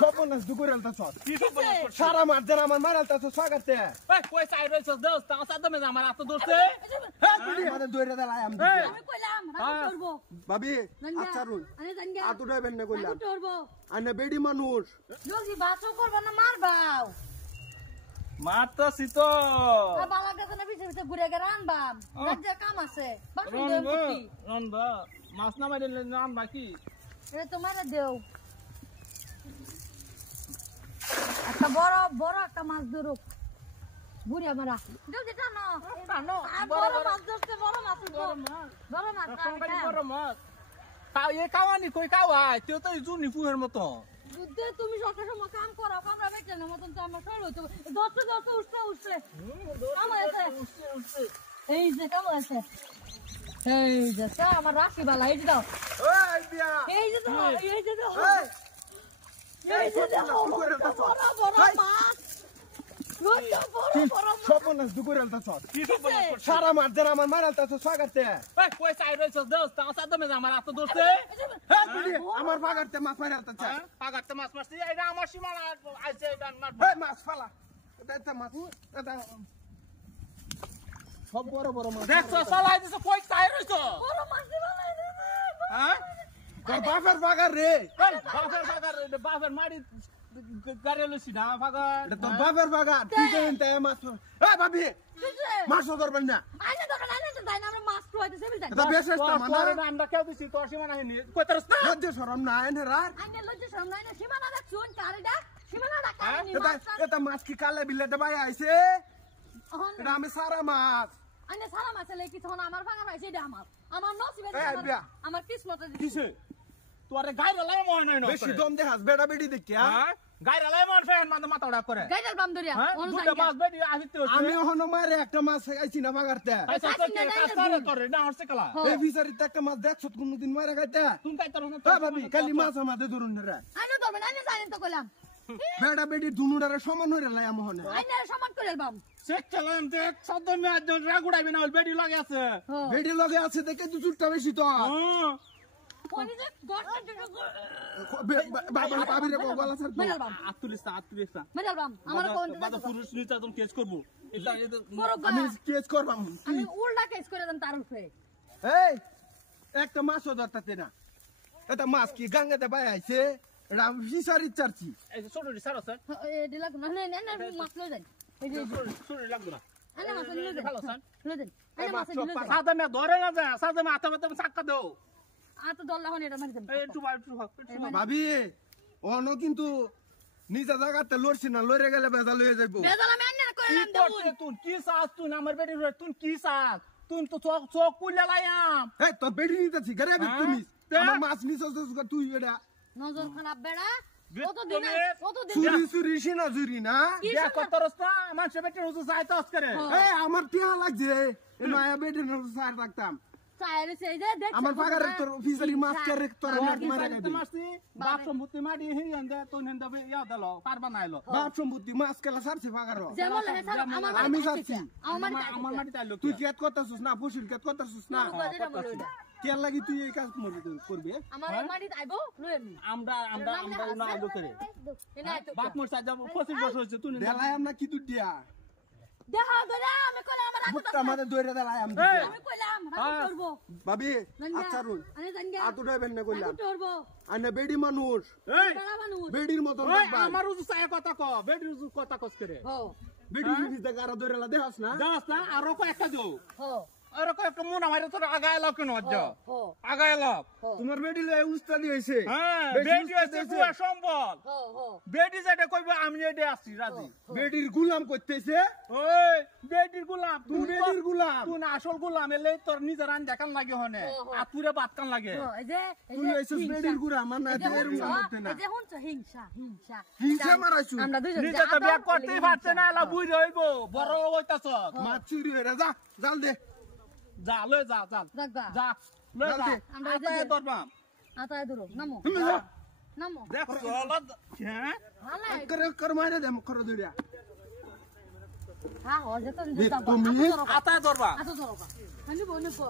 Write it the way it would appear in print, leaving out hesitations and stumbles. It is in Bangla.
সপনাস দুপুরেলতা চল সারা মার দেন আমার মারালতা তো স্বাগতে এই কই চাই রইছ দোস্ত তা সাদা মে আমার এত দোস্ত হ্যাঁ বিডি মানে দইরা দেলাই আমি কইলাম রাগ করব ভাবি আচ্ছা রুন আরে জানগা আতু ডাইবেন না কইলাম রাগ করব আনে বেডি মানুষ জলদি বাসও করব না মারবাও মারতাছি তো বালাটা তো না পিছে পিছে ঘুরে গেল আনবাম রাজ্য কাম আছে বাসন দেও কি রনবা মাছ না মাইলে নাম বাকি এটা তোমার দেও একটা বড় একটা মাছ ধরো বুড়ি আমারা জলদি টানো টানো বড় মাছ ধরতে বড় মাছ বড় মাছ বড় মাছ তাও এ কাওয়ানি কই কাওয়াই তুই তো জুনি ফুয়ের মতো বুদ্ধে তুমি সকাল সময় কাম করো আমরা বেচেন মতন তো আমরা সরল তো দশটা উঠছে কাম আছে এই যে কাম আছে এই যে আমার রাখি বালা এই দাও এই বিয়া এই যে দাও এই যে দাও এই বড় মাছ সপনাস দুপুরেলতা চল সারা মার দেন আমার মারালতা তো স্বাগতে এই কই চাই রইছ দোস্ত তা সাদা মে আমার এত দোস্ত হ্যাঁ বিডি আমার পাগারতে মাছ মারালতা চল পাগাতে মাছ মারছি এটা আমার সীমানা আইছে এটা মারব এই মাছ ফালা এটা মাছ এটা সব বড় বড় মাছ দেখছো চালাই দিছ কই চাই রইছ বড় মাছ দিবা না হ্যাঁ তোর বাপের পাগার রে এই বাপের মারি গাড়ি সিধা পাগার এটা তোর বাপের পাগার তুই কেন তাই মাছ এই ভাবি মাছ ধরবেন না আইনা দোকান আইনা তো তাই না আমরা মাছ খাইতে সেবিল তাই এটা বেশ মানে আমরা কেউ দিছি তোর সীমানা হয়নি কই তারস না লজ্জা শরম না এনে রার আইনা লজ্জা শরম নাই না সীমানা দেখ শুন কারিডা সীমানা দেখ কারি এটা মাছ কি কালে বিলেতে ভাই আইছে এটা আমি সারা মাছ আইনা সারা মাছ লাগি তখন আমার ভাঙা পাইছে এটা আমার নসিবে আমার কিসমত কিসে তোরে গাইরা লাই মন নাই না বেশি দম দেখাস বেড়া বেড়ি দেখি হ্যাঁ গাইরা লাই মন ফেন মানে মাথা ওড়া করে গাইদার বাম দরিয়া দুটো মাছ বেডি আসিতে আমি ওহনো মারে একটা মাছ খাইছি না বাগারতে আচ্ছা কাস্তারে তোরে না হরছে কলা এই ফিসারিতে একটা মাছ দেখছত কোনদিন মারা খাইতে তুমি কাই তোর না হ্যাঁ ভাবি খালি মাছ আমাদের ধরুন রে আইনা ধরবেন আইনা জানেন তো কইলাম বেড়া বেড়ি দুনুডারে সমান হইরা লাই আমহনে আইনা সমান করে বাম চেক চালাম দেখ সদ্য মে আজ রাগুড়াইবে না বেডি লাগে আছে বেড়ি লগে আছে দেখে তুই চুটটা বেশি তো কোনি যে গড়তে বাবা ভাবি রে গলা ছাড় মেরাল বাম আতুলিসা মেরাল বাম আমার কোন বাদা পুরুষ নির্যাতন কেস করব এটা আমি কেস করবাম আমি উল্টা কেস করে দেন তার উপরে এই একটা মাছও ধরতে না এটা মাছ কি গঙ্গাতে বাই আইছে রাম ফিসারি চারছি এই ছোট সারা স্যার এই দিলা না না না মাছ লই যান এই যে ছোট লাগবে না আনা মাছ লই যান ভালো স্যার লই যান আনা মাছ লই যান সাদা মে ধরে না যা সাদা মে আতা মে চাক্কা দাও আতো দল্লা হন এটা মারি দেন এই একটু ভাবি অন কিন্তু নিজে জায়গাতে লড়ছি না লড়ে গেলে বেজা লয়ে যাইবো বেজাল আমি আন্না করে নাম দেব তুই কি সাস তুই আমার বেটি তুই কি সাস তুই তো চোখ কুইলা লাইয়াম এই তোর বেড়ি নিতেছি গরে তুমি আমার মাছ নিছস তুই এটা নজর খারাপ বেড়া কত দিন চুরি চুরি সিনা চুরি না বিয়া করতরস না আমার সে বেটি হুজু চাইতাস করে এই আমার টিয়া লাগছে এই মায়া বেটি সার রাখতাম চাইরে সেই যে দেখ আমার পাগারে তোর ফিসারি মাছ করে তোর নাক মারা গেছে মাসি বাপ সম্পত্তি মাটি হে আন্দা তো নেন্দা বে ইয়া দলো কার বানাইলো বাপ সম্পত্তি মাছ কেলা সারছে পাগার যেমন হেসার আমার আমি সারছি আমার মাটি তাইলো তুই কেত করতাছস না ফসিল কেত করতাছস না কে লাগি তুই এই কাজ করবি আমার মাটি আইবো লইমি আমরা না আইলো করে বাপ মোর সাজা 25 বছর হইছে তুই দেলাই আমরা কি তুই দিয়া দেখা গলা আমি কইলাম আমার রাগ বুকটা আমাদের দইরা দেলাই আমি কইলাম রাগ করব ভাবি আচ্ছা রুন আরে জানগা আতু ডাইবেন না কইলাম করব আনে বেডি মানুষ এই বড় মানুষ বেডির মত আমার উজু চায় কথা ক বেডি উজু কথা কস করে হো বেডি ফিস দা গারা দইরালা দেখাস না দাস না আর কো একটা দাও হো আর কো একটা মন আমারে তোর আগায় লাও কেন আজ হো আগায় লাও তোমার বেডি লয় উস্তাদি হইছে হ্যাঁ বেডি আছে পুয়া সম্বল হো হো বেডি যেটা কইবে আমি এডে আসছি রাজি বেডির গুলাম করতেছে ওই বেডির গোলাম তুই বেডির গুলাম তুই না আসল গোলাম এলে তোর নিজের আন দেখান লাগে হনে আপুরে বাত কান লাগে এই যে তুই এসে বেডির গুলাম আমার না এর মতে না এই যে হুনছ হিংসা হিংসা হিংসা মারাইছু আমরা দুইজন নিজে তো বিয়া করতেই পারছে না এলা বুই রইব বড় হইতাছ মাছ চুরি হইরা যা জাল দে যা লই যা যা যা লই যা আমরা আতায় দরবাম আতায় ধরো নামো নামো দেখ চলত হ্যাঁ ভালো कर मारे दे कर दुरिया হ্যাঁ ও যেত দিতাম তুমি আতায় দরবা আতো ধরো আমি বনে কো